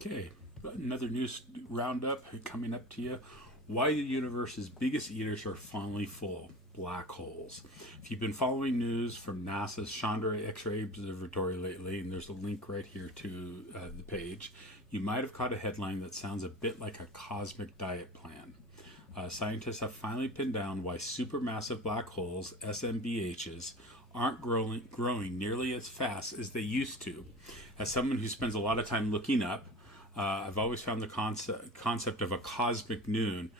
Okay, another news roundup coming up to you. Why the universe's biggest eaters are finally full. Black holes. If you've been following news from NASA's Chandra X-ray Observatory lately, and there's a link right here to the page, you might have caught a headline that sounds a bit like a cosmic diet plan. Scientists have finally pinned down why supermassive black holes, SMBHs, aren't growing nearly as fast as they used to. As someone who spends a lot of time looking up, I've always found the concept of a cosmic noon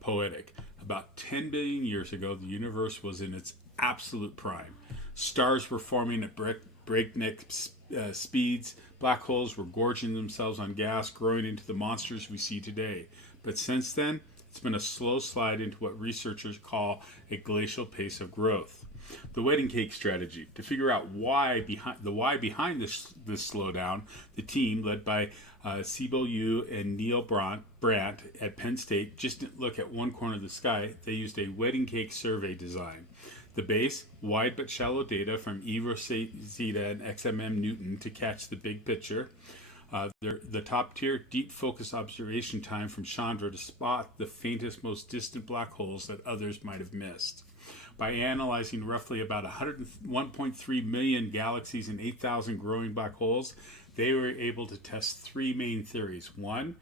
poetic. About 10 billion years ago, the universe was in its absolute prime. Stars were forming at breakneck speeds. Black holes were gorging themselves on gas, growing into the monsters we see today. But since then, it's been a slow slide into what researchers call a glacial pace of growth. The wedding cake strategy. To figure out why behind this slowdown, the team led by Sibyl Yu and Neil Brandt at Penn State just didn't look at one corner of the sky. They used a wedding cake survey design. The base, wide but shallow data from E Rosetta and XMM Newton to catch the big picture. The top tier, deep focus observation time from Chandra to spot the faintest, most distant black holes that others might have missed. By analyzing roughly about 1.3 million galaxies and 8,000 growing black holes, they were able to test three main theories. One,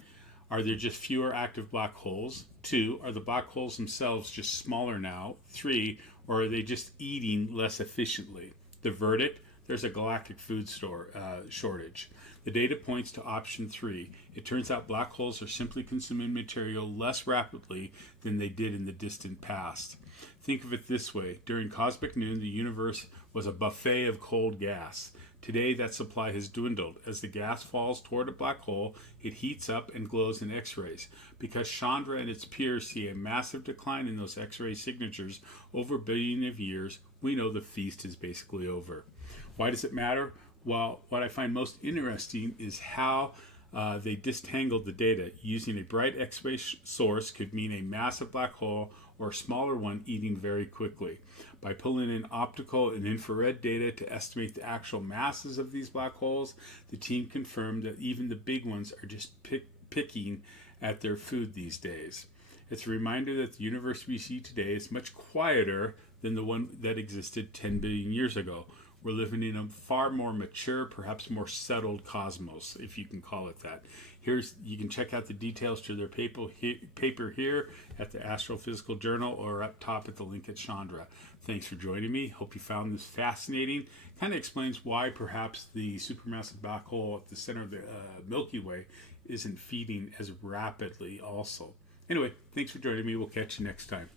are there just fewer active black holes? Two, are the black holes themselves just smaller now? Three, or are they just eating less efficiently? The verdict, there's a galactic food shortage. The data points to option 3. It turns out black holes are simply consuming material less rapidly than they did in the distant past. Think of it this way. During cosmic noon, the universe was a buffet of cold gas. Today, that supply has dwindled. As the gas falls toward a black hole, it heats up and glows in X-rays. Because Chandra and its peers see a massive decline in those X-ray signatures over billions of years, we know the feast is basically over. Why does it matter? Well, what I find most interesting is how they disentangled the data. Using a bright X-ray source could mean a massive black hole or a smaller one eating very quickly. By pulling in optical and infrared data to estimate the actual masses of these black holes, the team confirmed that even the big ones are just picking at their food these days. It's a reminder that the universe we see today is much quieter than the one that existed 10 billion years ago. We're living in a far more mature, perhaps more settled cosmos, if you can call it that. You can check out the details to their paper here at the Astrophysical Journal or up top at the link at Chandra. Thanks for joining me. Hope you found this fascinating. Kind of explains why perhaps the supermassive black hole at the center of the Milky Way isn't feeding as rapidly also. Anyway, thanks for joining me. We'll catch you next time.